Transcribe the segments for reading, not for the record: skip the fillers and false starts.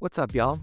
What's up, y'all?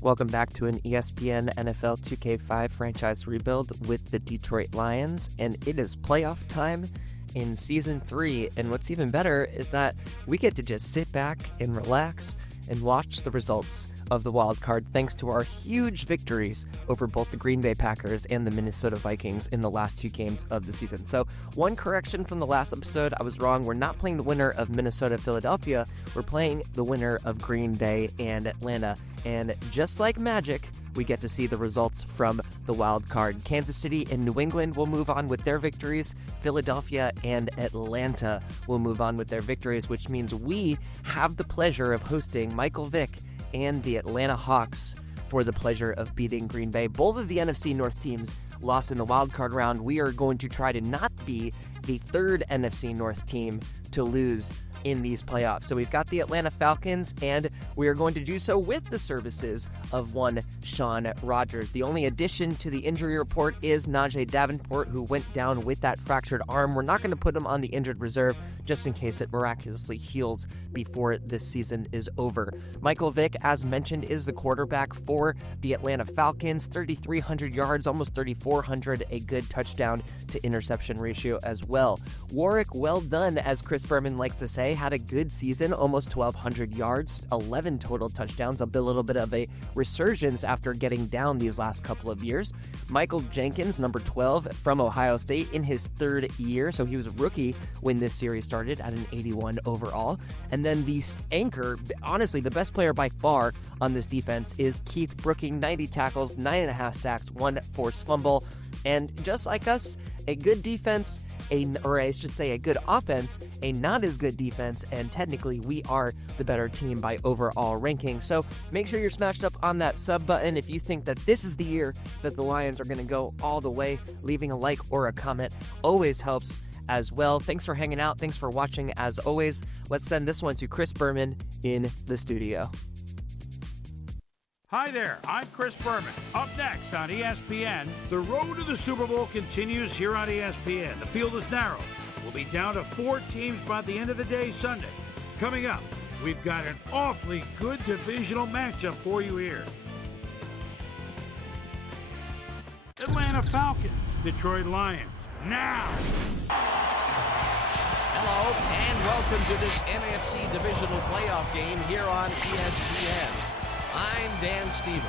Welcome back to an ESPN NFL 2K5 franchise rebuild with the Detroit Lions, and it is playoff time in Season 3, and what's even better is that we get to just sit back and relax and watch the results of the wild card thanks to our huge victories over both the Green Bay Packers and the Minnesota Vikings in the last two games of the season. So, one correction from the last episode, I was wrong. We're not playing the winner of Minnesota-Philadelphia. We're playing the winner of Green Bay and Atlanta. And just like magic, we get to see the results from the wild card. Kansas City and New England will move on with their victories. Philadelphia and Atlanta will move on with their victories, which means we have the pleasure of hosting Michael Vick and the Atlanta Hawks for the pleasure of beating Green Bay. Both of the NFC North teams lost in the wild card round. We are going to try to not be the third NFC North team to lose in these playoffs. So we've got the Atlanta Falcons, and we are going to do so with the services of one Sean Rogers. The only addition to the injury report is Najee Davenport, who went down with that fractured arm. We're not going to put him on the injured reserve just in case it miraculously heals before this season is over. Michael Vick, as mentioned, is the quarterback for the Atlanta Falcons. 3,300 yards, almost 3,400, a good touchdown to interception ratio as well. Warwick, well done, as Chris Berman likes to say, had a good season, almost 1,200 yards, 11 total touchdowns, a little bit of a resurgence after getting down these last couple of years. Michael Jenkins, number 12 from Ohio State, in his third year, so he was a rookie when this series started at an 81 overall. And then the anchor, honestly, the best player by far on this defense is Keith Brooking, 90 tackles, 9.5 sacks, 1 forced fumble. And just like us, a good defense, a good offense, a not as good defense, and technically we are the better team by overall ranking. So make sure you're smashed up on that sub button if you think that this is the year that the Lions are going to go all the way. Leaving a like or a comment always helps as well. Thanks for hanging out. Thanks for watching as always. Let's send this one to Chris Berman in the studio. Hi there, I'm Chris Berman. Up next on ESPN, the road to the Super Bowl continues here on ESPN. The field is narrow. We'll be down to 4 teams by the end of the day Sunday. Coming up, we've got an awfully good divisional matchup for you here. Atlanta Falcons, Detroit Lions, now. Hello, and welcome to this NFC Divisional playoff game here on ESPN. I'm Dan Stevens.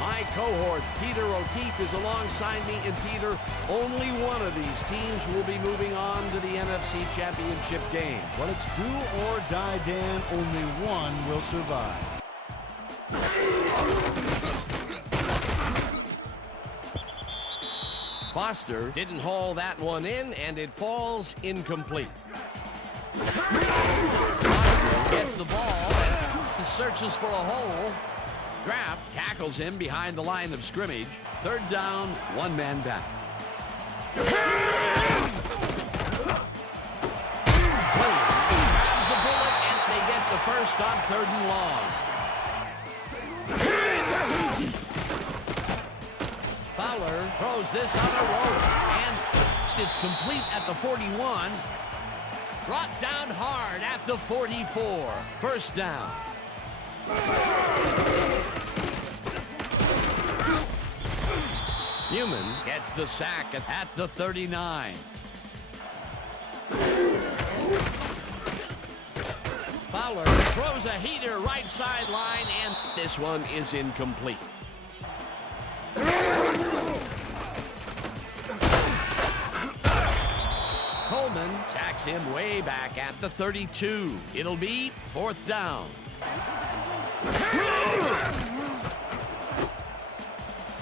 My cohort, Peter O'Keefe, is alongside me, and Peter, only one of these teams will be moving on to the NFC Championship game. Well, it's do or die, Dan. Only one will survive. Foster didn't haul that one in, and it falls incomplete. Foster gets the ball and searches for a hole. Graff tackles him behind the line of scrimmage. Third down, one man back. Williams grabs the bullet, and they get the first on 3rd and long. Fowler throws this on a rope, and it's complete at the 41. Brought down hard at the 44. First down. Newman gets the sack at the 39. Fowler throws a heater right sideline, and this one is incomplete. Coleman sacks him way back at the 32. It'll be 4th down.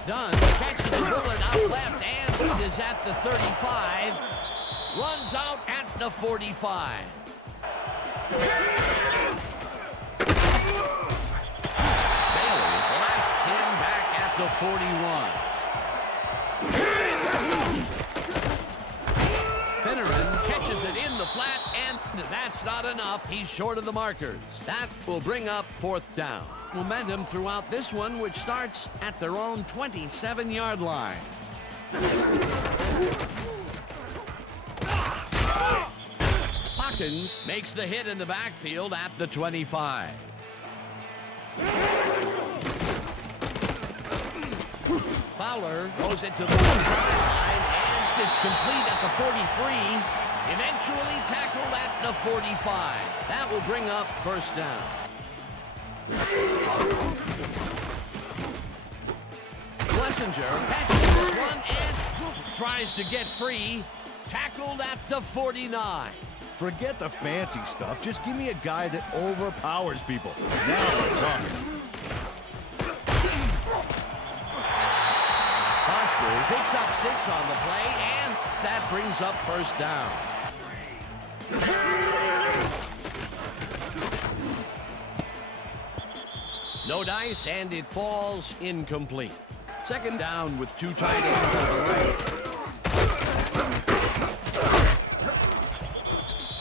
Dunn catches the bullet out left, and it is at the 35. Runs out at the 45. Bailey, the last 10 back at the 41. Finneran catches it in the flat, and that's not enough. He's short of the markers. That will bring up 4th down. Momentum throughout this one, which starts at their own 27-yard line. Hawkins makes the hit in the backfield at the 25. Fowler throws it to the left sideline, and it's complete at the 43. Eventually tackled at the 45. That will bring up first down. Schlesinger catches this one and tries to get free. Tackled at the 49. Forget the fancy stuff. Just give me a guy that overpowers people. Now we're talking. Foster picks up 6 on the play, and that brings up first down. No dice, and it falls incomplete. Second down with 2 tight ends to the right.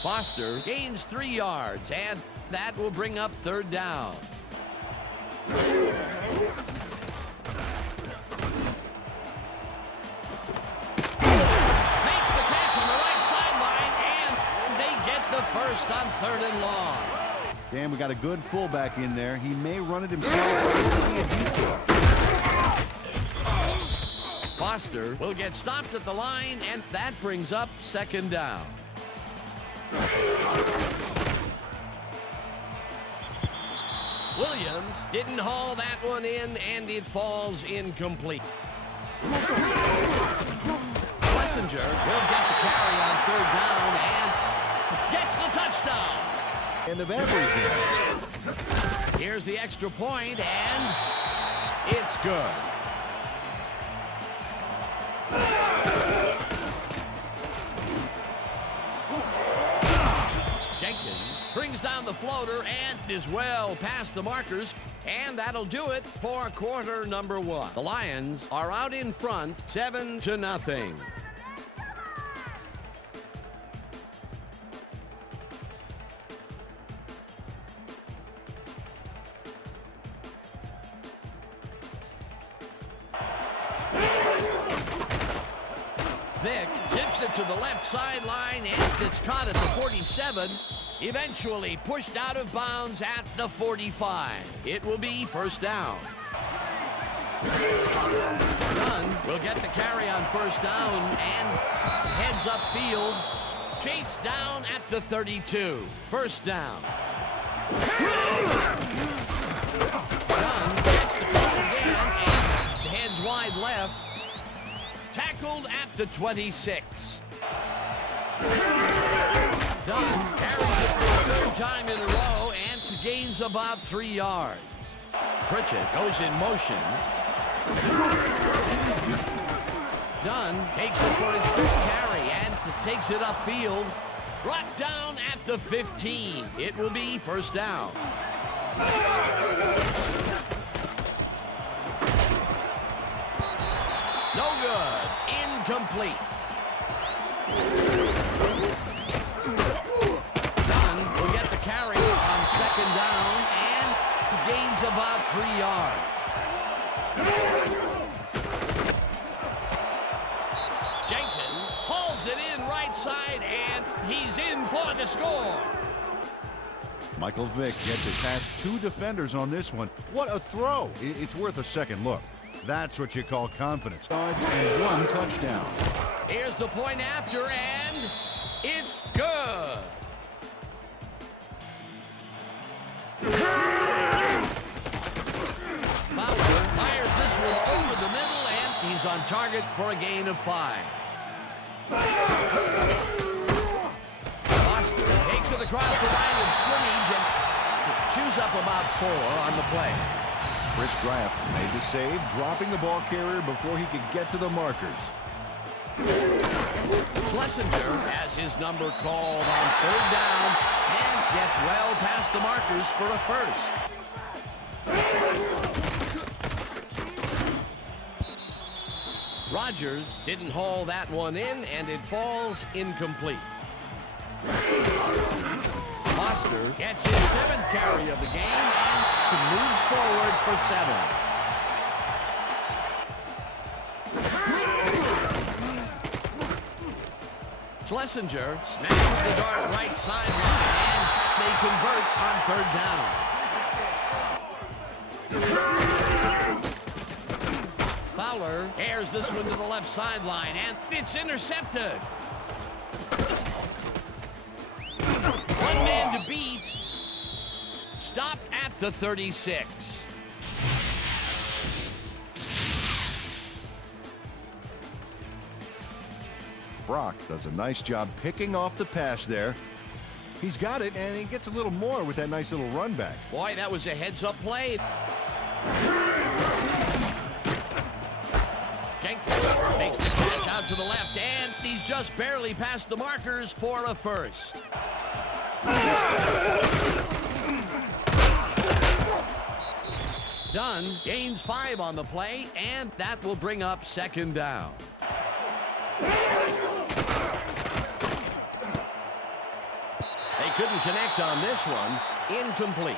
Foster gains 3 yards, and that will bring up third down. Makes the catch on the right sideline, and they get the first on 3rd and long. Dan, we got a good fullback in there. He may run it himself. Foster will get stopped at the line, and that brings up second down. Williams didn't haul that one in, and it falls incomplete. Schlesinger will get the carry on 3rd down and gets the touchdown. End of everything. Here's the extra point, and it's good. Jenkins brings down the floater and is well past the markers, and that'll do it for quarter number 1. The Lions are out in front, 7-0. Vick zips it to the left sideline, and it's caught at the 47. Eventually pushed out of bounds at the 45. It will be first down. Dunn will get the carry on first down and heads upfield. Chase down at the 32. First down. Dunn gets the ball again and heads wide left. Tackled at the 26. Dunn carries it for the 3rd time in a row and gains about 3 yards. Pritchett goes in motion. Dunn takes it for his 5th carry and takes it upfield. Brought down at the 15. It will be first down. No good. Incomplete. Dunn will get the carry on 2nd down and gains about 3 yards. Jenkins hauls it in right side, and he's in for the score. Michael Vick gets it past 2 defenders on this one. What a throw. It's worth a second look. That's what you call confidence. Yards and 1 touchdown. Here's the point after, and it's good. Fowler fires this one over the middle, and he's on target for a gain of 5. Foster takes it across the line of scrimmage and chews up about 4 on the play. Chris Draft made the save, dropping the ball carrier before he could get to the markers. Schlesinger has his number called on 3rd down and gets well past the markers for a first. Rodgers didn't haul that one in, and it falls incomplete. Foster gets his 7th carry of the game and moves forward for 7. Schlesinger snaps the dart right sideline, and they convert on 3rd down. Fowler airs this one to the left sideline, and it's intercepted. One man to beat. Stopped at the 36. Brock does a nice job picking off the pass there. He's got it, and he gets a little more with that nice little run back. Boy, that was a heads-up play. Jenkins makes the catch out to the left, and he's just barely past the markers for a first. Dunn gains 5 on the play, and that will bring up second down. They couldn't connect on this one. Incomplete.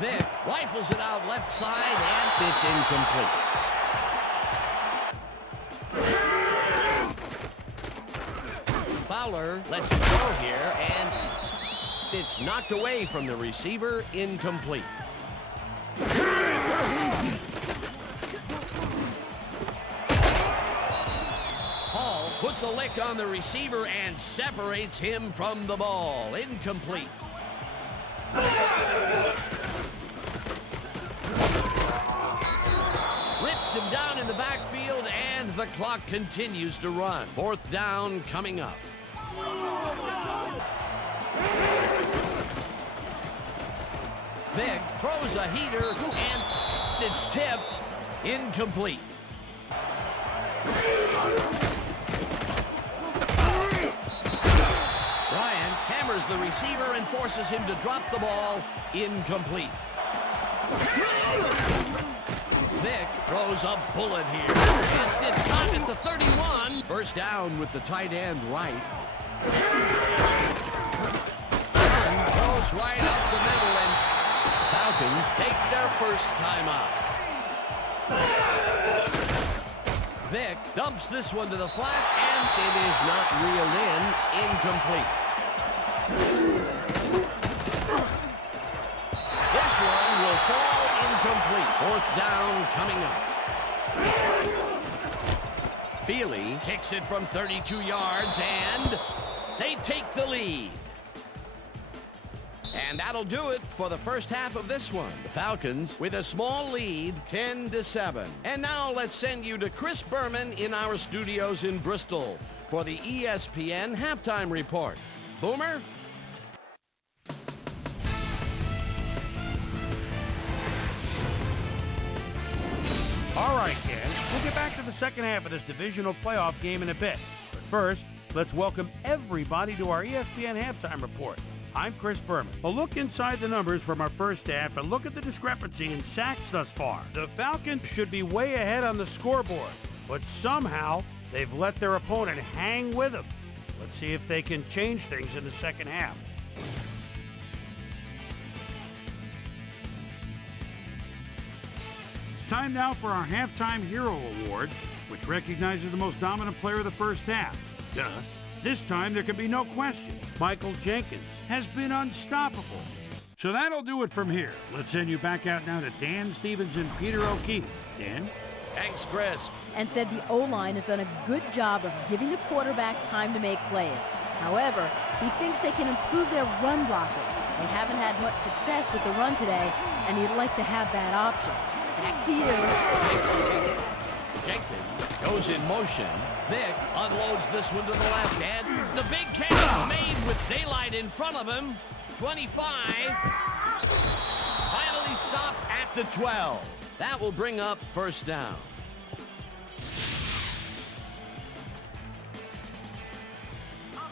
Vick rifles it out left side, and it's incomplete. Fowler lets it go here, and it's knocked away from the receiver. Incomplete. Hall puts a lick on the receiver and separates him from the ball. Incomplete. Rips him down in the backfield, and the clock continues to run. Fourth down coming up. Vick throws a heater, and it's tipped. Incomplete. Bryant hammers the receiver and forces him to drop the ball. Incomplete. Vick throws a bullet here, and it's caught at the 31. First down with the tight end right. Dunn goes right up the middle, and Falcons take their first timeout. Vick dumps this one to the flat, and it is not reeled in. Incomplete. This one will fall incomplete. Fourth down coming up. Feely kicks it from 32 yards, and they take the lead. And that'll do it for the first half of this one. The Falcons with a small lead, 10-7. And now let's send you to Chris Berman in our studios in Bristol for the ESPN halftime report. Boomer? All right, kids, we'll get back to the second half of this divisional playoff game in a bit. But first, let's welcome everybody to our ESPN halftime report. I'm Chris Berman. A look inside the numbers from our first half and look at the discrepancy in sacks thus far. The Falcons should be way ahead on the scoreboard, but somehow they've let their opponent hang with them. Let's see if they can change things in the second half. It's time now for our Halftime Hero Award, which recognizes the most dominant player of the first half. Duh. This time there can be no question. Michael Jenkins has been unstoppable. So that'll do it from here. Let's send you back out now to Dan Stevens and Peter O'Keefe. Dan? Thanks, Chris. And said the O-line has done a good job of giving the quarterback time to make plays. However, he thinks they can improve their run blocking. They haven't had much success with the run today, and he'd like to have that option. Back to you. Jenkins goes in motion. Vick unloads this one to the left, and the big catch is made with daylight in front of him. 25. Finally stopped at the 12. That will bring up first down.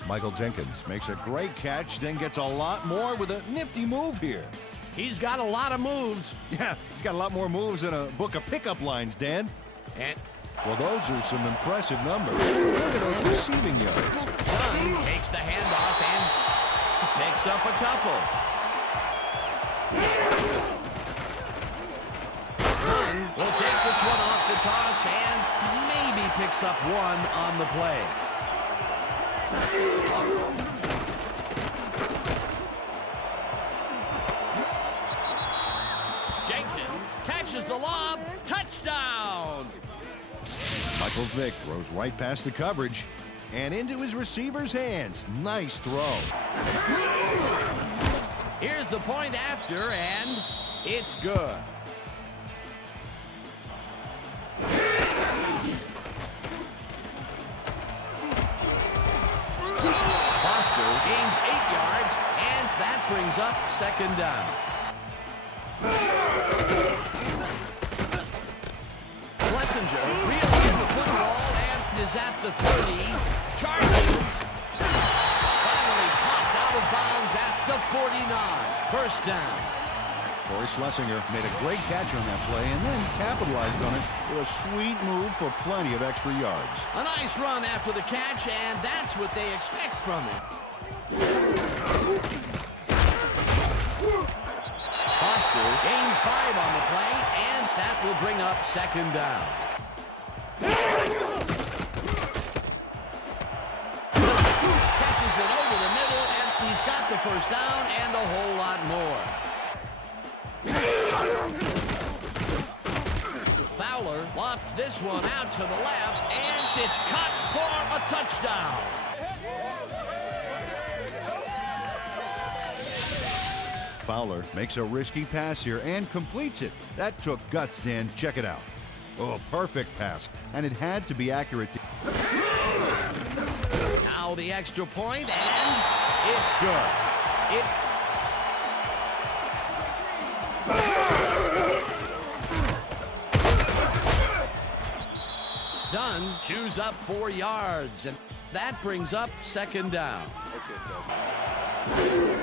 Michael Jenkins makes a great catch, then gets a lot more with a nifty move here. He's got a lot of moves. Yeah, he's got a lot more moves than a book of pickup lines, Dan. And well, those are some impressive numbers. Look at those receiving yards. Dunn takes the handoff and picks up a couple. Dunn will take this one off the toss and maybe picks up one on the play. Jenkins catches the lob. Touchdown! Michael Vick throws right past the coverage and into his receiver's hands. Nice throw. Here's the point after, and it's good. Foster gains 8 yards, and that brings up second down. Schlesinger reels in the football and is at the 30. Charges. Finally popped out of bounds at the 49. First down. Corey Schlesinger made a great catch on that play and then capitalized on it with a sweet move for plenty of extra yards. A nice run after the catch, and that's what they expect from him. Foster gains 5 on the play, and that will bring up second down. Catches it over the middle, and he's got the first down and a whole lot more. Fowler lofts this one out to the left, and it's caught for a touchdown. Fowler makes a risky pass here and completes it. That took guts, Dan. Check it out. Oh, perfect pass. And it had to be accurate. Now the extra point, and it's good. Dunn chews up 4 yards, and that brings up second down. Bailey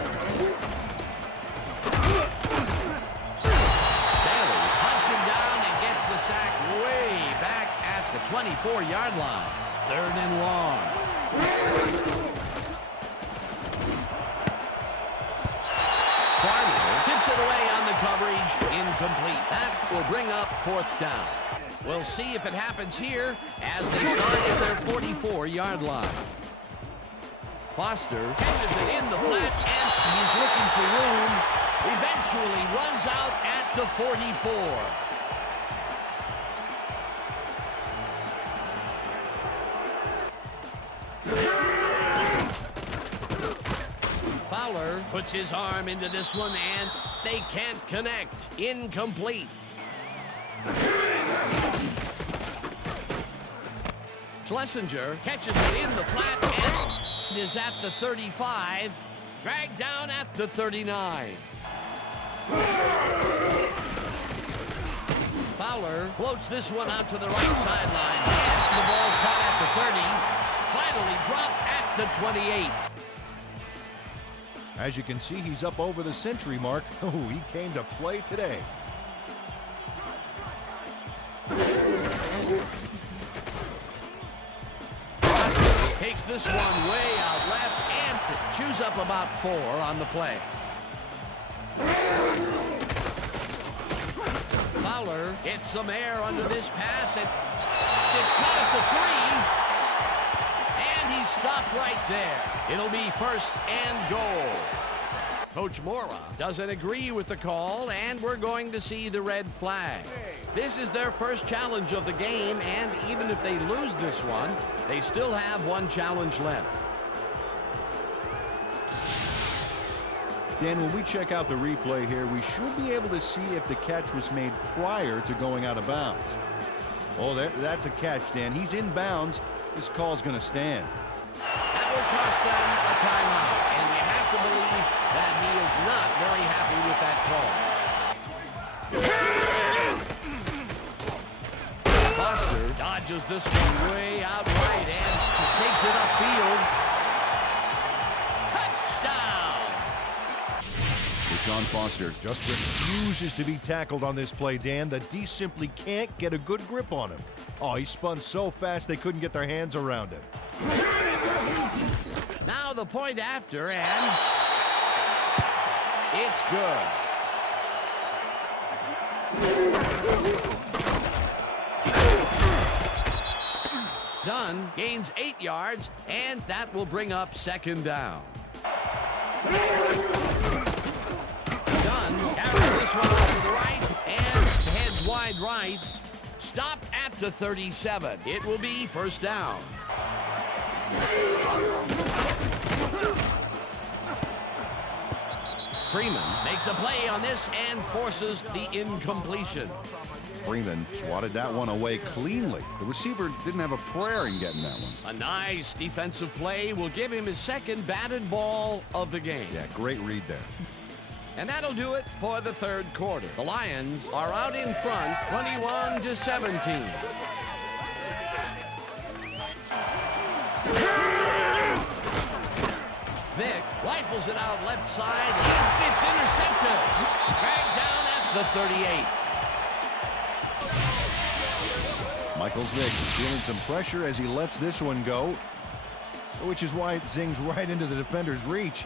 hunts him down and gets the sack way back at the 24-yard line. Third and long. Farmer tips it away on the coverage. Incomplete. That will bring up fourth down. We'll see if it happens here as they start at their 44-yard line. Foster catches it in the flat, and he's looking for room. Eventually runs out at the 44. Fowler puts his arm into this one, and they can't connect. Incomplete. Schlesinger catches it in the flat and is at the 35, dragged down at the 39. Fowler floats this one out to the right sideline, and the ball's caught at the 30, finally dropped at the 28. As you can see, he's up over the century mark. Oh, he came to play today. Takes this one way out left and chews up about 4 on the play. Fowler gets some air under this pass, and it's caught at the 3. And he's stopped right there. It'll be first and goal. Coach Mora doesn't agree with the call, and we're going to see the red flag. This is their first challenge of the game, and even if they lose this one, they still have one challenge left. Dan, when we check out the replay here, we should be able to see if the catch was made prior to going out of bounds. Oh, that's a catch, Dan. He's in bounds. This call's going to stand. That will cost them a timeout, and you have to believe that he is not very happy with that call. Foster dodges this one way out right and takes it upfield. Touchdown! John Foster just refuses to be tackled on this play, Dan. The D simply can't get a good grip on him. Oh, he spun so fast they couldn't get their hands around him. Now the point after, and it's good. Dunn gains 8 yards, and that will bring up second down. Dunn carries this one off to the right and heads wide right. Stopped at the 37. It will be first down. Freeman makes a play on this and forces the incompletion. Freeman swatted that one away cleanly. The receiver didn't have a prayer in getting that one. A nice defensive play will give him his second batted ball of the game. Yeah, great read there. And that'll do it for the third quarter. The Lions are out in front, 21-17. Vick rifles it out left side, and it's intercepted. Dragged down at the 38. Michael Vick feeling some pressure as he lets this one go, which is why it zings right into the defender's reach.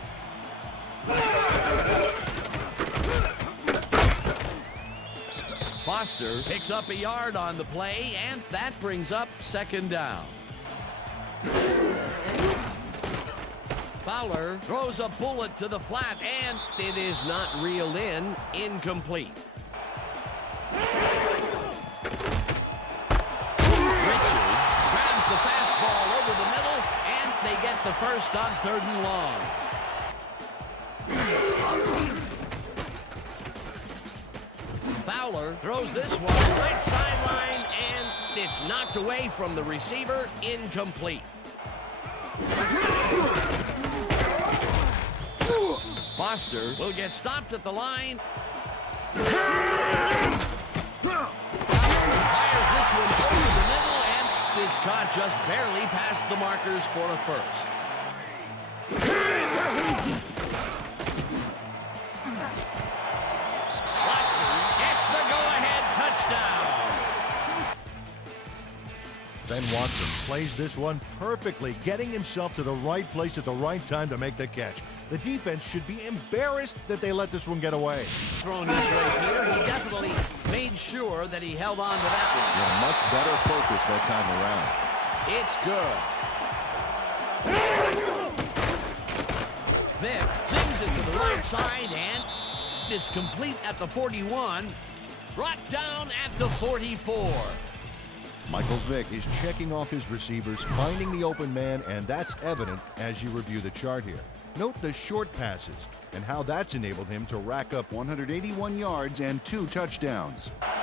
Foster picks up a yard on the play, and that brings up second down. Fowler throws a bullet to the flat, and it is not reeled in. Incomplete. Richards grabs the fastball over the middle, and they get the first on 3rd and long. Fowler throws this one right sideline, and it's knocked away from the receiver. Incomplete. Foster will get stopped at the line. Fowler fires this one over the middle, and it's caught just barely past the markers for a first. Ben Watson plays this one perfectly, getting himself to the right place at the right time to make the catch. The defense should be embarrassed that they let this one get away. Thrown his way here, he definitely made sure that he held on to that one. Yeah, much better focus that time around. It's good. Vick zings it to the right side, and it's complete at the 41. Brought down at the 44. Michael Vick is checking off his receivers, finding the open man, and that's evident as you review the chart here. Note the short passes and how that's enabled him to rack up 181 yards and 2 touchdowns. Dunn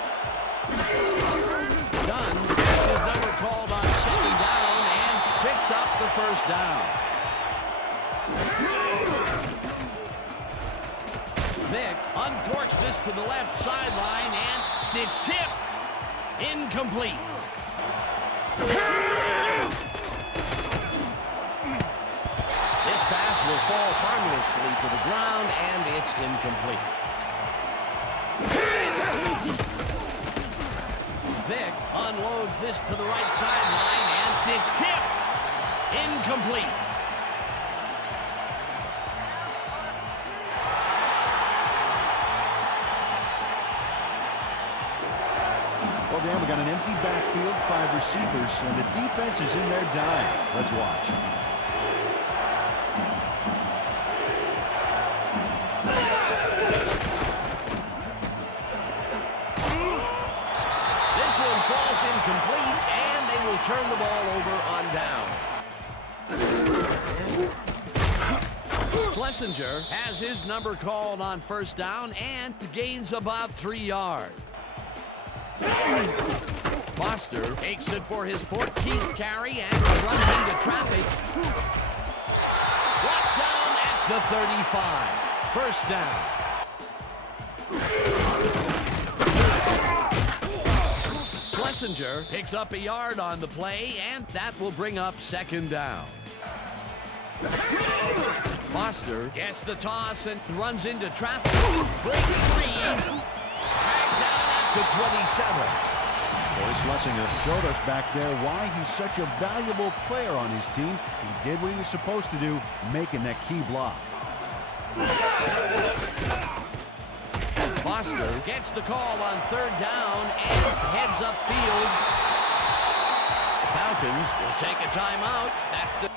has his number called on 2nd down and picks up the first down. Vick uncorks this to the left sideline, and it's tipped. Incomplete. This pass will fall harmlessly to the ground, and it's incomplete. Vick unloads this to the right sideline, and it's tipped. Incomplete. Well, Dan, we got an empty backfield, 5 receivers, and the defense is in their dime. Let's watch. This one falls incomplete, and they will turn the ball over on down. Schlesinger has his number called on 1st down and gains about 3 yards. Foster takes it for his 14th carry and runs into traffic. Brought down at the 35. First down. Schlesinger picks up a yard on the play, and that will bring up 2nd down. Foster gets the toss and runs into traffic. Breaks free. Dragged down at the 27. Boy, Schlesinger showed us back there why he's such a valuable player on his team. He did what he was supposed to do, making that key block. Foster gets the call on 3rd down and heads upfield. The Falcons will take a timeout. That's the...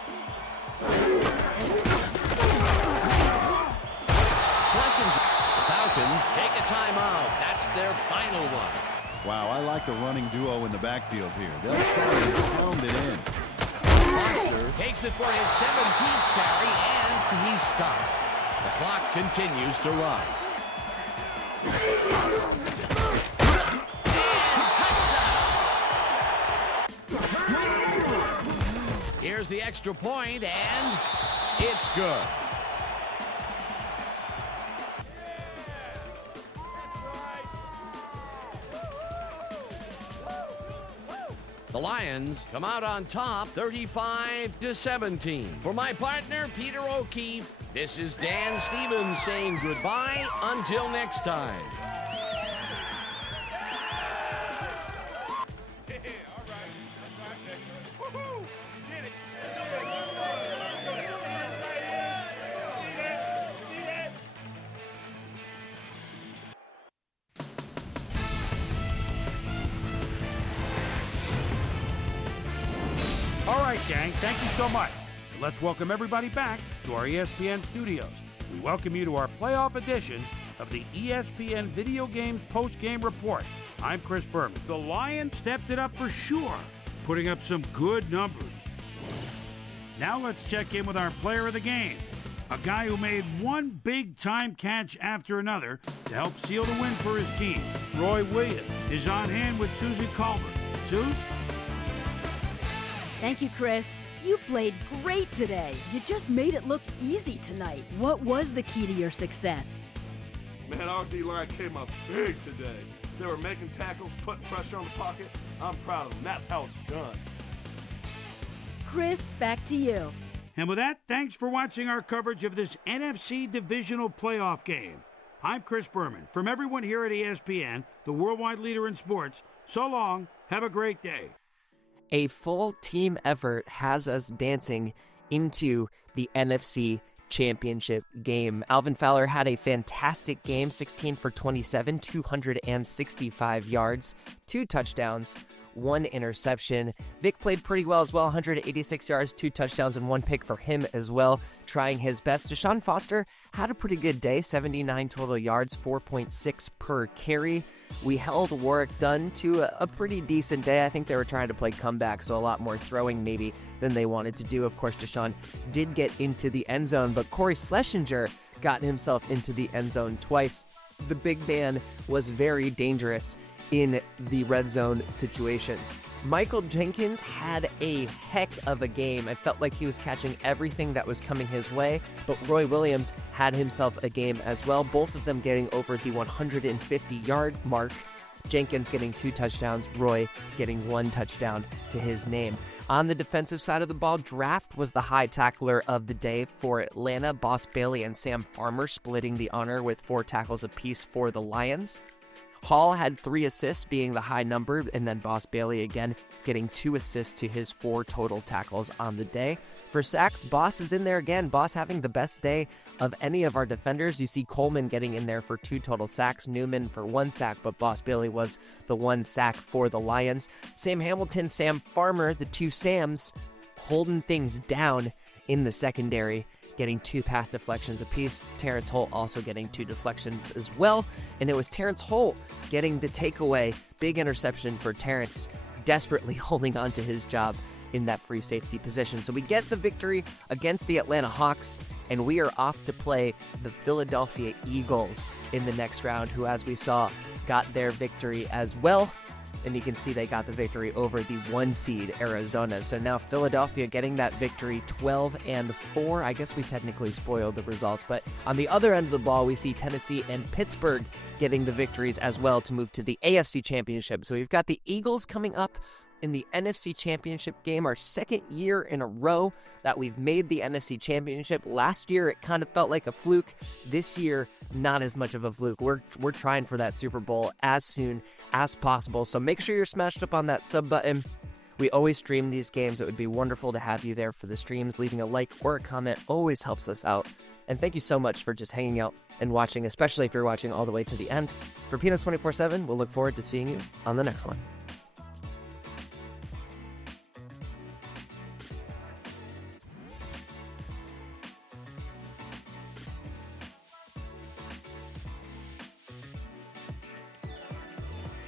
Schlesinger. The Falcons take a timeout. That's their final one. Wow, I like the running duo in the backfield here. They'll try and pound it in. Foster takes it for his 17th carry, and he's stopped. The clock continues to run. Touchdown! Here's the extra point, and it's good. The Lions come out on top 35-17. For my partner, Peter O'Keefe, this is Dan Stevens saying goodbye until next time. All right, gang, thank you so much. Let's welcome everybody back to our ESPN studios. We welcome you to our playoff edition of the ESPN Video Games Post-Game Report. I'm Chris Berman. The Lions stepped it up for sure, putting up some good numbers. Now let's check in with our player of the game, a guy who made one big-time catch after another to help seal the win for his team. Roy Williams is on hand with Susie Culver. Suze? Thank you, Chris. You played great today. You just made it look easy tonight. What was the key to your success? Man, our D-line came up big today. They were making tackles, putting pressure on the pocket. I'm proud of them. That's how it's done. Chris, back to you. And with that, thanks for watching our coverage of this NFC Divisional Playoff game. I'm Chris Berman. From everyone here at ESPN, the worldwide leader in sports, so long, have a great day. A full team effort has us dancing into the NFC Championship game. Alvin Fowler had a fantastic game, 16 for 27, 265 yards, 2 touchdowns, 1 interception. Vic played pretty well as well, 186 yards, 2 touchdowns, and 1 pick for him as well, trying his best. Deshaun Foster had a pretty good day, 79 total yards, 4.6 per carry. We held Warwick Dunn to a pretty decent day. I think they were trying to play comeback, so a lot more throwing maybe than they wanted to do. Of course, Deshaun did get into the end zone, but Corey Schlesinger got himself into the end zone twice. The big man was very dangerous in the red zone situations. Michael Jenkins had a heck of a game. I felt like he was catching everything that was coming his way, but Roy Williams had himself a game as well, both of them getting over the 150-yard mark. Jenkins getting 2 touchdowns, Roy getting 1 touchdown to his name. On the defensive side of the ball, Draft was the high tackler of the day for Atlanta. Boss Bailey and Sam Farmer splitting the honor with 4 tackles apiece for the Lions. Hall had 3 assists, being the high number, and then Boss Bailey again getting 2 assists to his 4 total tackles on the day. For sacks, Boss is in there again. Boss having the best day of any of our defenders. You see Coleman getting in there for 2 total sacks, Newman for 1 sack, but Boss Bailey was the 1 sack for the Lions. Sam Hamilton, Sam Farmer, the 2 Sams, holding things down in the secondary, getting 2 pass deflections apiece. Terrence Holt also getting 2 deflections as well. And it was Terrence Holt getting the takeaway. Big interception for Terrence, desperately holding on to his job in that free safety position. So we get the victory against the Atlanta Hawks, and we are off to play the Philadelphia Eagles in the next round, who, as we saw, got their victory as well. And you can see they got the victory over the 1 seed Arizona. So now Philadelphia getting that victory 12-4. I guess we technically spoiled the results, but on the other end of the ball, we see Tennessee and Pittsburgh getting the victories as well to move to the AFC Championship. So we've got the Eagles coming up in the NFC Championship game, our 2nd year in a row that we've made the NFC Championship. Last year, it kind of felt like a fluke. This year, not as much of a fluke. We're trying for that Super Bowl as soon as possible. So make sure you're smashed up on that sub button. We always stream these games. It would be wonderful to have you there for the streams. Leaving a like or a comment always helps us out. And thank you so much for just hanging out and watching, especially if you're watching all the way to the end. For Peanuts 24/7, we'll look forward to seeing you on the next one.